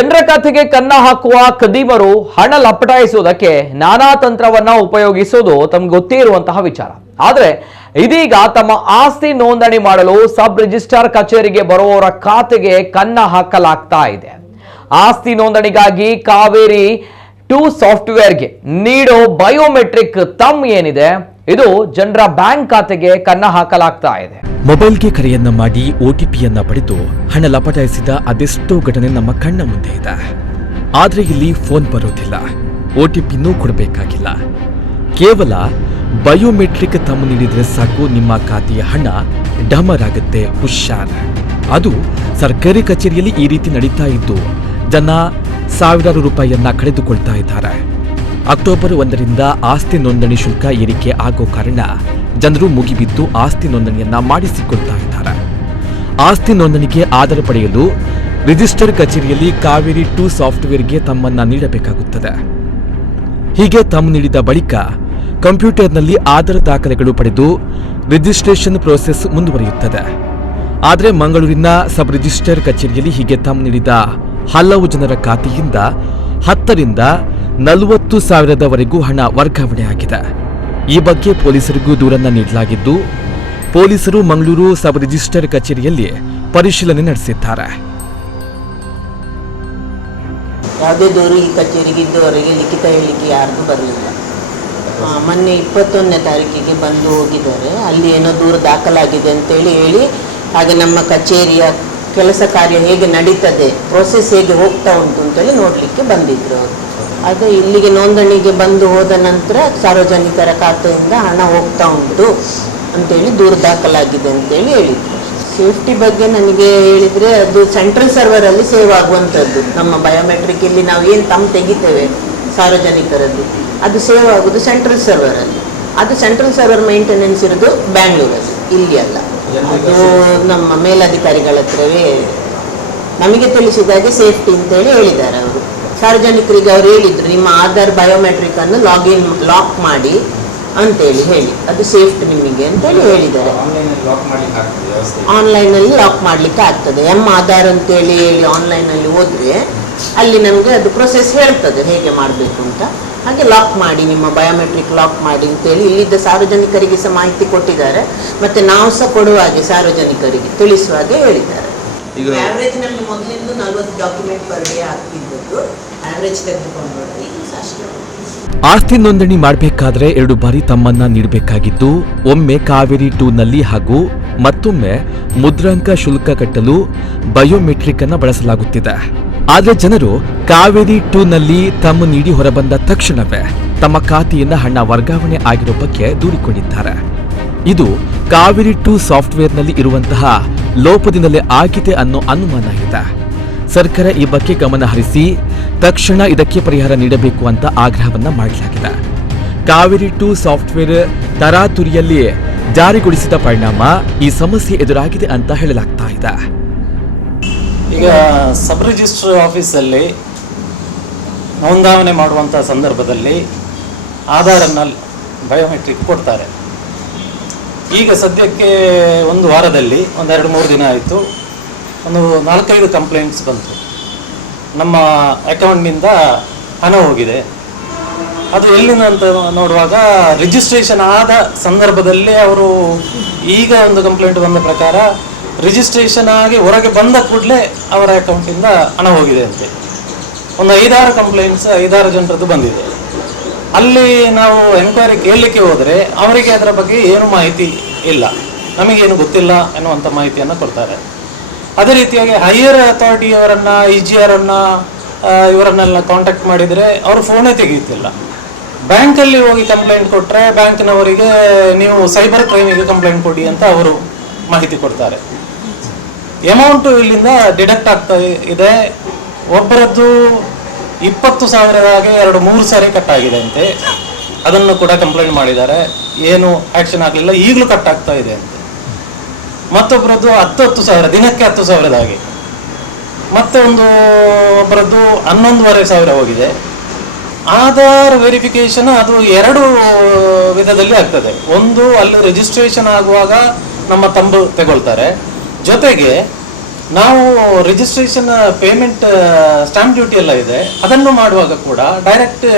ಜನರ ಖಾತೆಗೆ ಕನ್ನ ಹಾಕುವ ಖದೀಮರು ಹಣ ಲಪಟಾಯಿಸುವುದಕ್ಕೆ ನಾನಾ ತಂತ್ರವನ್ನ ಉಪಯೋಗಿಸುವುದು ತಮಗೆ ಗೊತ್ತೇ ಇರುವಂತಹ ವಿಚಾರ. ಆದರೆ ಇದೀಗ ತಮ್ಮ ಆಸ್ತಿ ನೋಂದಣಿ ಮಾಡಲು ಸಬ್ ರಿಜಿಸ್ಟ್ರಾರ್ ಕಚೇರಿಗೆ ಬರುವವರ ಖಾತೆಗೆ ಕನ್ನ ಹಾಕಲಾಗ್ತಾ ಇದೆ. ಆಸ್ತಿ ನೋಂದಣಿಗಾಗಿ ಕಾವೇರಿ 2 ಸಾಫ್ಟ್ವೇರ್ಗೆ ನೀಡೋ ಬಯೋಮೆಟ್ರಿಕ್ ಥಂಬ್ ಏನಿದೆ, ಇದು ಜನರ ಬ್ಯಾಂಕ್ ಖಾತೆಗೆ ಕನ್ನ ಹಾಕಲಾಗ್ತಾ ಇದೆ. ಮೊಬೈಲ್ಗೆ ಕರೆಯನ್ನ ಮಾಡಿ OTPಯನ್ನ ಪಡೆದು ಹಣ ಲಪಟಾಯಿಸಿದ ಅದೆಷ್ಟೋ ಘಟನೆ ನಮ್ಮ ಕಣ್ಣ ಮುಂದೆ ಇದೆ. ಆದ್ರೆ ಇಲ್ಲಿ ಫೋನ್ ಬರೋದಿಲ್ಲ, OTPನೂ ಕೊಡಬೇಕಾಗಿಲ್ಲ. ಕೇವಲ ಬಯೋಮೆಟ್ರಿಕ್ ಥಂಬ್ ನೀಡಿದ್ರೆ ಸಾಕು, ನಿಮ್ಮ ಖಾತೆಯ ಹಣ ಡಮರ್ ಆಗುತ್ತೆ. ಹುಷಾರ್. ಅದು ಸರ್ಕಾರಿ ಕಚೇರಿಯಲ್ಲಿ ಈ ರೀತಿ ನಡೀತಾ ಇದ್ದು ಜನ ಸಾವಿರಾರು ರೂಪಾಯಿಯನ್ನ ಕಳೆದುಕೊಳ್ತಾ ಇದ್ದಾರೆ. ಅಕ್ಟೋಬರ್ 1ರಿಂದ ಆಸ್ತಿ ನೋಂದಣಿ ಶುಲ್ಕ ಏರಿಕೆ ಆಗೋ ಕಾರಣ ಜನರು ಮುಗಿಬಿದ್ದು ಆಸ್ತಿ ನೋಂದಣಿಯನ್ನ ಮಾಡಿಸಿಕೊಳ್ತಾ ಇದ್ದಾರೆ. ಆಸ್ತಿ ನೋಂದಣಿಗೆ ಆಧಾರ ಪಡೆಯಲು ರಿಜಿಸ್ಟರ್ ಕಚೇರಿಯಲ್ಲಿ ಕಾವೇರಿ 2 ಸಾಫ್ಟ್ವೇರ್ಗೆ ತಮ್ಮನ್ನ ನೀಡಬೇಕಾಗುತ್ತದೆ. ಹೀಗೆ ತಮ್ಮ ನೀಡಿದ ಬಳಿಕ ಕಂಪ್ಯೂಟರ್ನಲ್ಲಿ ಆಧಾರ ದಾಖಲೆಗಳು ಪಡೆದು ರಿಜಿಸ್ಟ್ರೇಷನ್ ಪ್ರೋಸೆಸ್ ಮುಂದುವರಿಯುತ್ತದೆ. ಆದರೆ ಮಂಗಳೂರಿನ ಸಬ್ ರಿಜಿಸ್ಟರ್ ಕಚೇರಿಯಲ್ಲಿ ಹೀಗೆ ತಮ್ಮ ನೀಡಿದ ಹಲವು ಜನರ ಖಾತೆಯಿಂದ 10ರಿಂದ 40 ಸಾವಿರದವರೆಗೂ ಹಣ ವರ್ಗಾವಣೆ ಆಗಿದೆ. ಈ ಬಗ್ಗೆ ಪೊಲೀಸರಿಗೂ ದೂರನ್ನ ನೀಡಲಾಗಿದ್ದು, ಪೊಲೀಸರು ಮಂಗಳೂರು ಸಬ್ ರಿಜಿಸ್ಟರ್ ಕಚೇರಿಯಲ್ಲಿ ಪರಿಶೀಲನೆ ನಡೆಸಿದ್ದಾರೆ. ಯಾವುದೇ ದೂರು ಈ ಕಚೇರಿಗೆ ಇದ್ದವರಿಗೆ ಲಿಖಿತ ಹೇಳಿಕೆ ಯಾರಿಗೂ ಬರಲಿಲ್ಲ. ಮೊನ್ನೆ 21ನೇ ತಾರೀಕಿಗೆ ಬಂದು ಹೋಗಿದ್ದಾರೆ. ಅಲ್ಲಿ ಏನೋ ದೂರು ದಾಖಲಾಗಿದೆ ಅಂತೇಳಿ ಹೇಳಿ, ಹಾಗೆ ನಮ್ಮ ಕಚೇರಿಯ ಕೆಲಸ ಕಾರ್ಯ ಹೇಗೆ ನಡೀತದೆ, ಪ್ರೋಸೆಸ್ ಹೇಗೆ ಹೋಗ್ತಾ ಉಂಟು ಅಂತೇಳಿ ನೋಡಲಿಕ್ಕೆ ಬಂದಿದ್ರು ಅವರು. ಅದು ಇಲ್ಲಿಗೆ ನೋಂದಣಿಗೆ ಬಂದು ಹೋದ ನಂತರ ಸಾರ್ವಜನಿಕರ ಖಾತೆಯಿಂದ ಹಣ ಹೋಗ್ತಾ ಉಂಟು ಅಂತೇಳಿ ದೂರು ದಾಖಲಾಗಿದೆ ಅಂತೇಳಿ ಹೇಳಿದ್ರು. ಸೇಫ್ಟಿ ಬಗ್ಗೆ ನನಗೆ ಹೇಳಿದರೆ, ಅದು ಸೆಂಟ್ರಲ್ ಸರ್ವರಲ್ಲಿ ಸೇವ್ ಆಗುವಂಥದ್ದು. ನಮ್ಮ ಬಯೋಮೆಟ್ರಿಕ್ ಇಲ್ಲಿ ನಾವು ಏನು ತಮ್ಮ ತೆಗಿತೇವೆ ಸಾರ್ವಜನಿಕರದ್ದು, ಅದು ಸೇವ್ ಆಗೋದು ಸೆಂಟ್ರಲ್ ಸರ್ವರಲ್ಲಿ. ಅದು ಸೆಂಟ್ರಲ್ ಸರ್ವರ್ ಮೇಂಟೆನೆನ್ಸ್ ಇರೋದು ಬ್ಯಾಂಗ್ಳೂರಲ್ಲಿ, ಇಲ್ಲಿ ಅಲ್ಲ. ಅದು ನಮ್ಮ ಮೇಲಧಿಕಾರಿಗಳ ಹತ್ರವೇ ನಮಗೆ ತಿಳಿಸಿದಾಗೆ ಸೇಫ್ಟಿ ಅಂತೇಳಿ ಹೇಳಿದ್ದಾರೆ ಅವರು. ಸಾರ್ವಜನಿಕರಿಗೆ ಅವರು ಹೇಳಿದ್ರು, ನಿಮ್ಮ ಆಧಾರ್ ಬಯೋಮೆಟ್ರಿಕ್ ಅನ್ನು ಲಾಕ್ ಮಾಡಿ ಅಂತೇಳಿ ಹೇಳಿ, ಅದು ಸೇಫ್ಟಿ ನಿಮಗೆ ಅಂತೇಳಿ ಹೇಳಿದ್ದಾರೆ. ಆನ್ಲೈನಲ್ಲಿ ಲಾಕ್ ಮಾಡಲಿಕ್ಕೆ ಆಗ್ತದೆ. ಆಧಾರ್ ಅಂತೇಳಿ ಹೇಳಿ ಆನ್ಲೈನಲ್ಲಿ ಹೋದರೆ ಅಲ್ಲಿ ನಮಗೆ ಅದು ಪ್ರೊಸೆಸ್ ಹೇಳ್ತದೆ ಹೇಗೆ ಮಾಡಬೇಕು ಅಂತ. ಹಾಗೆ ಲಾಕ್ ಮಾಡಿ, ನಿಮ್ಮ ಬಯೋಮೆಟ್ರಿಕ್ ಲಾಕ್ ಮಾಡಿ ಅಂತೇಳಿ ಇಲ್ಲಿದ್ದ ಸಾರ್ವಜನಿಕರಿಗೆ ಸಹ ಮಾಹಿತಿ ಕೊಟ್ಟಿದ್ದಾರೆ. ಮತ್ತು ನಾವು ಸಹ ಕೊಡುವ ಹಾಗೆ ಸಾರ್ವಜನಿಕರಿಗೆ ತಿಳಿಸುವ ಹಾಗೆ ಹೇಳಿದ್ದಾರೆ. ಈಗ ಆವ್ರೇಜ್ ನಮಗೆ ಮೊದಲಿಂದ 40 ಡಾಕ್ಯುಮೆಂಟ್ ಪರ್ ಡೇ ಆಗ್ತಿದ್ದದ್ದು, ಆವ್ರೇಜ್ ತೆಗೆದುಕೊಂಡು ಆಸ್ತಿ ನೋಂದಣಿ ಮಾಡಬೇಕಾದ್ರೆ 2 ಬಾರಿ ತಮ್ಮನ್ನ ನೀಡಬೇಕಾಗಿದ್ದು, ಒಮ್ಮೆ ಕಾವೇರಿ 2ನಲ್ಲಿ ಹಾಗೂ ಮತ್ತೊಮ್ಮೆ ಮುದ್ರಾಂಕ ಶುಲ್ಕ ಕಟ್ಟಲು ಬಯೋಮೆಟ್ರಿಕ್ ಅನ್ನ ಬಳಸಲಾಗುತ್ತಿದೆ. ಆದರೆ ಜನರು ಕಾವೇರಿ 2ನಲ್ಲಿ ತಮ್ಮ ನೀಡಿ ಹೊರಬಂದ ತಕ್ಷಣವೇ ತಮ್ಮ ಖಾತೆಯಿಂದ ಹಣ ವರ್ಗಾವಣೆ ಆಗಿರೋ ಬಗ್ಗೆ ದೂರಿಕೊಂಡಿದ್ದಾರೆ. ಇದು ಕಾವೇರಿ 2 ಸಾಫ್ಟ್ವೇರ್ನಲ್ಲಿ ಇರುವಂತಹ ಲೋಪದಿಂದಲೇ ಆಗಿದೆ ಅನ್ನೋ ಅನುಮಾನ ಇದೆ. ಸರ್ಕಾರ ಈ ಬಗ್ಗೆ ಗಮನ ಹರಿಸಿ ತಕ್ಷಣ ಇದಕ್ಕೆ ಪರಿಹಾರ ನೀಡಬೇಕು ಅಂತ ಆಗ್ರಹವನ್ನ ಮಾಡಲಾಗಿದೆ. ಕಾವೇರಿ 2 ಸಾಫ್ಟ್ವೇರ್ ತರಾತುರಿಯಲ್ಲಿ ಜಾರಿಗೊಳಿಸಿದ ಪರಿಣಾಮ ಈ ಸಮಸ್ಯೆ ಎದುರಾಗಿದೆ ಅಂತ ಹೇಳಲಾಗ್ತಾ ಇದೆ. ಈಗ ಸಬ್ ರಿಜಿಸ್ಟ್ರ್ ಆಫೀಸಲ್ಲಿ ನೋಂದಾವಣೆ ಮಾಡುವಂಥ ಸಂದರ್ಭದಲ್ಲಿ ಆಧಾರನ್ನು ಬಯೋಮೆಟ್ರಿಕ್ ಕೊಡ್ತಾರೆ. ಈಗ ಸದ್ಯಕ್ಕೆ ಒಂದು ವಾರದಲ್ಲಿ 1-2-3 ದಿನ ಆಯಿತು, ಒಂದು 4-5 ಕಂಪ್ಲೇಂಟ್ಸ್ ಬಂತು. ನಮ್ಮ ಅಕೌಂಟ್ನಿಂದ ಹಣ ಹೋಗಿದೆ. ಅದು ಎಲ್ಲಿಂದ ಅಂತ ನೋಡುವಾಗ ರಿಜಿಸ್ಟ್ರೇಷನ್ ಆದ ಸಂದರ್ಭದಲ್ಲಿ ಅವರು ಈಗ ಒಂದು ಕಂಪ್ಲೇಂಟ್ ಬಂದ ಪ್ರಕಾರ ರಿಜಿಸ್ಟ್ರೇಷನ್ ಆಗಿ ಹೊರಗೆ ಬಂದ ಕೂಡಲೇ ಅವರ ಅಕೌಂಟಿಂದ ಹಣ ಹೋಗಿದೆ ಅಂತೆ. ಒಂದು 5-6 ಕಂಪ್ಲೇಂಟ್ಸ್ 5-6 ಜನರದ್ದು ಬಂದಿದೆ. ಅಲ್ಲಿ ನಾವು ಎನ್ಕ್ವೈರಿ ಕೇಳಲಿಕ್ಕೆ ಹೋದರೆ ಅವರಿಗೆ ಅದರ ಬಗ್ಗೆ ಏನು ಮಾಹಿತಿ ಇಲ್ಲ, ನಮಗೇನು ಗೊತ್ತಿಲ್ಲ ಎನ್ನುವಂಥ ಮಾಹಿತಿಯನ್ನು ಕೊಡ್ತಾರೆ. ಅದೇ ರೀತಿಯಾಗಿ ಹೈಯರ್ ಅಥಾರಿಟಿಯವರನ್ನು EGR ಇವರನ್ನೆಲ್ಲ ಕಾಂಟ್ಯಾಕ್ಟ್ ಮಾಡಿದರೆ ಅವರು ಫೋನೇ ತೆಗೆಯುತ್ತಿಲ್ಲ. ಬ್ಯಾಂಕಲ್ಲಿ ಹೋಗಿ ಕಂಪ್ಲೇಂಟ್ ಕೊಟ್ಟರೆ ಬ್ಯಾಂಕ್ನವರಿಗೆ ನೀವು ಸೈಬರ್ ಕ್ರೈಮಿಗೆ ಕಂಪ್ಲೇಂಟ್ ಕೊಡಿ ಅಂತ ಅವರು ಮಾಹಿತಿ ಕೊಡ್ತಾರೆ. ಅಮೌಂಟು ಇಲ್ಲಿಂದ ಡಿಡಕ್ಟ್ ಆಗ್ತಾ ಇದೆ. ಒಬ್ಬರದ್ದು 20,000 2-3 ಸಾರಿ ಕಟ್ ಆಗಿದೆ ಅಂತೆ. ಅದನ್ನು ಕೂಡ ಕಂಪ್ಲೇಂಟ್ ಮಾಡಿದ್ದಾರೆ, ಏನು ಆ್ಯಕ್ಷನ್ ಆಗಲಿಲ್ಲ, ಈಗಲೂ ಕಟ್ ಆಗ್ತಾ ಇದೆ ಅಂತೆ. ಮತ್ತೊಬ್ಬರದ್ದು 10,000 ದಿನಕ್ಕೆ 10,000 ಹಾಗೆ. ಮತ್ತೆ ಒಬ್ಬರದ್ದು 11,500 ಹೋಗಿದೆ. ಆಧಾರ್ ವೆರಿಫಿಕೇಶನ್ ಅದು 2 ವಿಧದಲ್ಲಿ ಆಗ್ತದೆ. ಒಂದು ಅಲ್ಲಿ ರಿಜಿಸ್ಟ್ರೇಷನ್ ಆಗುವಾಗ ನಮ್ಮ ತಂಬು ತಗೊಳ್ತಾರೆ, ಜೊತೆಗೆ ನಾವು ರಿಜಿಸ್ಟ್ರೇಷನ್ ಪೇಮೆಂಟ್ ಸ್ಟಾಂಪ್ ಡ್ಯೂಟಿ ಎಲ್ಲ ಇದೆ, ಅದನ್ನು ಮಾಡುವಾಗ ಕೂಡ ಡೈರೆಕ್ಟ್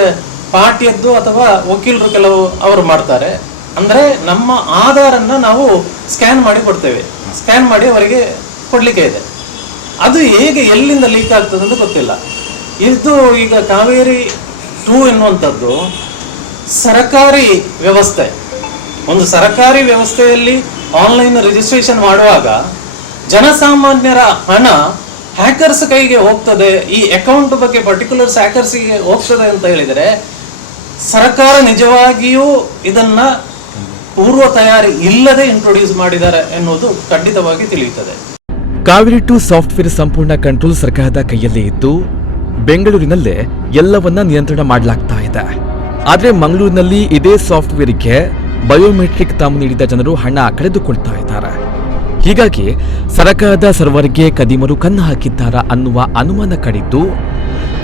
ಪಾರ್ಟಿಯದ್ದು ಅಥವಾ ವಕೀಲರು ಕೆಲವು ಅವರು ಮಾಡ್ತಾರೆ. ಅಂದರೆ ನಮ್ಮ ಆಧಾರನ್ನು ನಾವು ಸ್ಕ್ಯಾನ್ ಮಾಡಿ ಕೊಡ್ತೇವೆ, ಸ್ಕ್ಯಾನ್ ಮಾಡಿ ಅವರಿಗೆ ಕೊಡಲಿಕ್ಕೆ ಇದೆ. ಅದು ಹೇಗೆ ಎಲ್ಲಿಂದ ಲೀಕ್ ಆಗ್ತದೆ ಅಂತ ಗೊತ್ತಿಲ್ಲ. ಇದು ಈಗ ಕಾವೇರಿ 2 ಎನ್ನುವಂಥದ್ದು ಸರಕಾರಿ ವ್ಯವಸ್ಥೆ. ಒಂದು ಸರಕಾರಿ ವ್ಯವಸ್ಥೆಯಲ್ಲಿ ಆನ್ಲೈನ್ ರಿಜಿಸ್ಟ್ರೇಷನ್ ಮಾಡುವಾಗ ಜನಸಾಮಾನ್ಯರ ಹಣ ಹ್ಯಾಕರ್ಸ್ ಕೈಗೆ ಹೋಗ್ತದೆ, ಈ ಅಕೌಂಟ್ ಬಗ್ಗೆ ಪರ್ಟಿಕ್ಯುಲರ್ಸ್ ಹ್ಯಾಕರ್ಸ್ಗೆ ಹೋಗ್ತದೆ ಅಂತ ಹೇಳಿದರೆ ಸರ್ಕಾರ ನಿಜವಾಗಿಯೂ ಇದನ್ನ ಪೂರ್ವ ತಯಾರಿ ಇಲ್ಲದೆ ಇಂಟ್ರೊಡ್ಯೂಸ್ ಮಾಡಿದ್ದಾರೆ ಎನ್ನುವುದು ಖಂಡಿತವಾಗಿ ತಿಳಿಯುತ್ತದೆ. ಕಾವೇರಿ 2 ಸಾಫ್ಟ್ವೇರ್ ಸಂಪೂರ್ಣ ಕಂಟ್ರೋಲ್ ಸರ್ಕಾರದ ಕೈಯಲ್ಲೇ ಇದ್ದು ಬೆಂಗಳೂರಿನಲ್ಲೇ ಎಲ್ಲವನ್ನ ನಿಯಂತ್ರಣ ಮಾಡಲಾಗ್ತಾ ಇದೆ. ಆದ್ರೆ ಮಂಗಳೂರಿನಲ್ಲಿ ಇದೇ ಸಾಫ್ಟ್ವೇರ್ಗೆ ಬಯೋಮೆಟ್ರಿಕ್ ತಾವು ನೀಡಿದ ಜನರು ಹಣ ಕಳೆದುಕೊಳ್ತಾ ಇದ್ದಾರೆ. ಹೀಗಾಗಿ ಸರ್ಕಾರದ ಸರ್ವರ್ಗೆ ಕದಿಮರು ಕಣ್ಣು ಹಾಕಿದ್ದಾರಾ ಅನ್ನುವ ಅನುಮಾನ ಕಡಿದ್ದು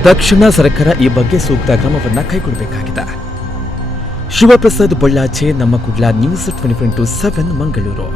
ತಕ್ಷಣ ಸರ್ಕಾರ ಈ ಬಗ್ಗೆ ಸೂಕ್ತ ಕ್ರಮವನ್ನ ಕೈಗೊಳ್ಳಬೇಕಾಗಿದೆ. ಶಿವಪ್ರಸಾದ್ ಬಳ್ಳಾಚೆ, ನಮ್ಮ ಕುಡ್ಲ ನ್ಯೂಸ್ 24/7 ಮಂಗಳೂರು.